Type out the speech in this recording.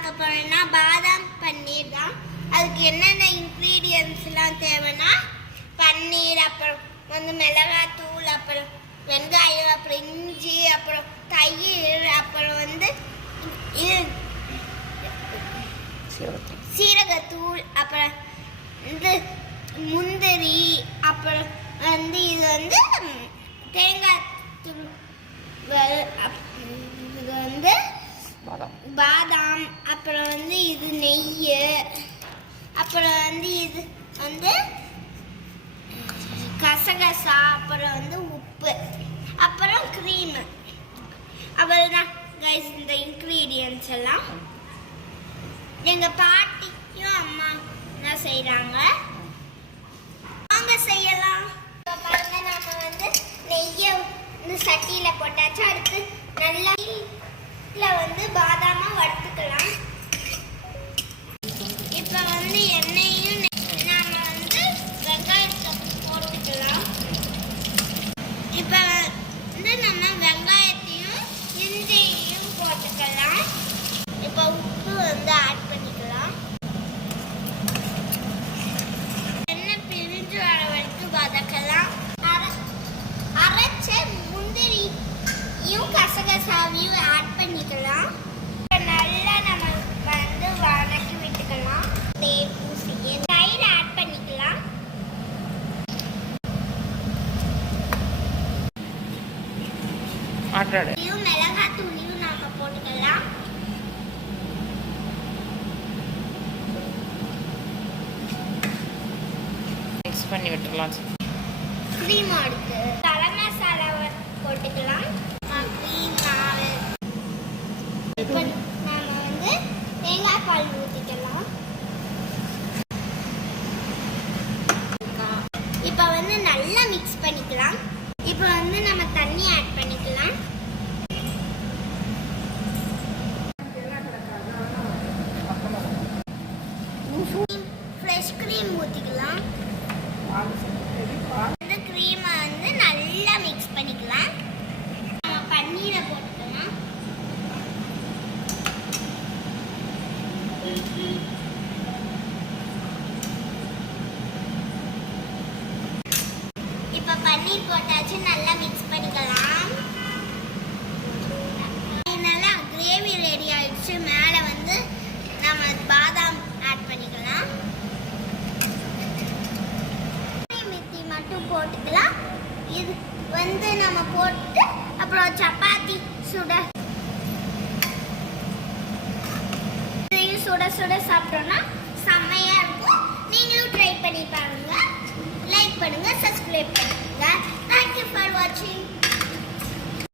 பார்க்க போறோம்னா பாதாம் பன்னீர் தான். அதுக்கு என்னென்ன இன்க்ரீடியன்ஸ்லாம் தேவைன்னா பன்னீர் அப்புறம் வந்து மிளகாத்தூள் அப்புறம் வெங்காயம் அப்புறம் இஞ்சி அப்புறம் தயிர் அப்புறம் வந்து சீரகத்தூள் அப்புறம் இது முந்திரி அப்புறம் வந்து இது வந்து தேங்காய் தூள் இது வந்து பாதாம் பாதாம் அப்புறம் வந்து இது நெய் அப்புறம் வந்து இது வந்து கசகசா அப்புறம் வந்து உப்பு அப்புறம் க்ரீமு அவ்வளோதான் கைஸ் இந்த இன்க்ரீடியன்ஸ் எல்லாம். எங்கள் பாட்டிக்கும் அம்மா தான் செய்கிறாங்க அவங்க செய்யலாம். இப்போ பாருங்க நம்ம வந்து நெய்யை இந்த சட்டியில் போட்டாச்சு அடுத்து நல்லா இதுல வந்து பாதாமா வறுத்துக்கலாம் இப்போ வந்து எண்ணெயும் நெய்- நாம வந்து வெங்காயத்தை போட்டுக்கலாம் இப்போ வந்து நம்ம வெங்காயத்தையும் இஞ்சியையும் போட்டுக்கலாம் இப்போ உப்பு வந்து ஆட் பண்ணிக்கலாம் எண்ணெய் பிரிஞ்சு வர வரைக்கும் வதக்கலாம் அரைச்ச முந்திரியும் கசகசாவையும் ஆட் பண்ணிக்கலாம் இப்ப நல்லா நம்ம வந்து வதக்கி விட்டுக்கலாம் தேன் பூசியே தயிர் ஆட் பண்ணிக்கலாம் ஆட்டாடு மிக்ஸ் பண்ணி விட்டுடலாம் க்ரீம் அடுத்து கரம் மசாலாவை போட்டுக்கலாம். க்ரீம் இப்போ வந்து தேங்காய் பால் ஊற்றிக்கலாம் இப்போ வந்து நல்லா மிக்ஸ் பண்ணிக்கலாம் இப்போ வந்து நம்ம தண்ணி ஆட் பண்ணிக்கலாம் ஃப்ரெஷ் க்ரீம் ஊற்றிக்கலாம் இந்த க்ரீமை வந்து நல்லா மிக்ஸ் பண்ணிக்கலாம் நம்ம பன்னீரை போட்டுக்கலாம் இப்போ பன்னீர் போட்டாச்சு நல்லா மிக்ஸ் பண்ணிக்கலாம். நல்லா கிரேவி ரெடி ஆயிடுச்சு. மேலே வந்து நம்ம பாதாம் ஆட் பண்ணிக்கலாம். மித்தி மட்டும் போட்டுக்கலாம். இது வந்து நம்ம போட்டு அப்புறம் சப்பாத்தி சுட இதையும் சுட சுட சாப்பிட்டோம்னா flip that. Thank you for watching.